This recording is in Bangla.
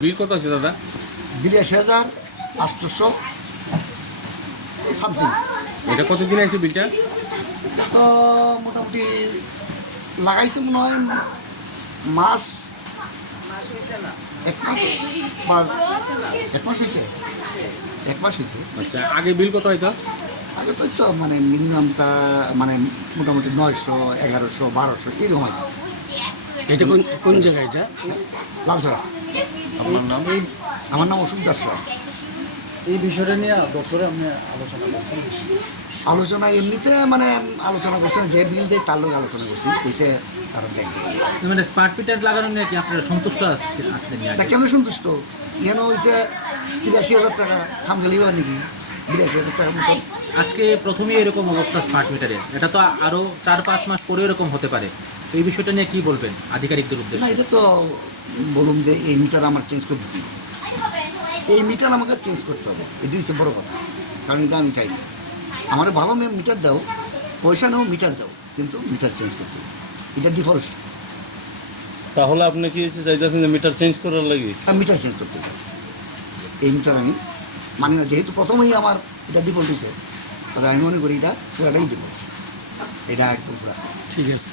বিল কত আছে দাদা? বিরাশি হাজার আটশোশো সামথিং। এটা কতদিন আছে বিলটা? তো মোটামুটি লাগাইছে মনে হয় মাস এক মাস বা এক মাস হয়েছে। এক মাস হয়েছে। আচ্ছা আগে বিল কত হয়তো আগে তো মানে মিনিমাম চা মানে মোটামুটি নয়শো এগারোশো বারোশো এরকম হয় এটা কোন কোন জায়গা এটা? লালছড়া। আপনার নাম? এই আমার নাম অশোক দাস এই বিষয়টা নিয়ে দপ্তরে আপনি আলোচনা করছেন? আলোচনা এমনিতে মানে আলোচনা করছেন যে বিল দেয় তার লোক আলোচনা করছি কইছে তারা দেখবে মানে স্মার্ট মিটার লাগানো নিয়ে কি আপনারা সন্তুষ্ট আছেন? কেমন সন্তুষ্ট? কেন হয়েছে তিরাশি হাজার টাকা খামগালি বা নাকি? বিরাশি হাজার টাকা মতো আজকে প্রথমেই এরকম অবস্থা স্মার্ট মিটারের এটা তো আরও চার পাঁচ মাস পরে এরকম হতে পারে। তো এই বিষয়টা নিয়ে কি বলবেন আধিকারিকদের না উদ্দেশ্যে এটা তো বলুন যে এই মিটার আমার চেঞ্জ করতে দিন এই মিটার আমাকে চেঞ্জ করতে হবে এটি হচ্ছে বড় কথা। কারণ এটা আমি চাই না। আমার ভালো মেয়ে মিটার দাও পয়সা নাও মিটার দাও কিন্তু মিটার চেঞ্জ করতে হবে। এটা ডিফল্ট তাহলে আপনি কি চাইতেছেন যে মিটার চেঞ্জ করার লাগি? মিটার চেঞ্জ করতে হবে। এই মিটার আমি মানি যেহেতু প্রথমেই আমার এটা ডিফল্ট হয়েছে তাহলে আমি মনে করি এটা পুরাটাই ডিফল্ট এটা একদম পুরা। ঠিক আছে।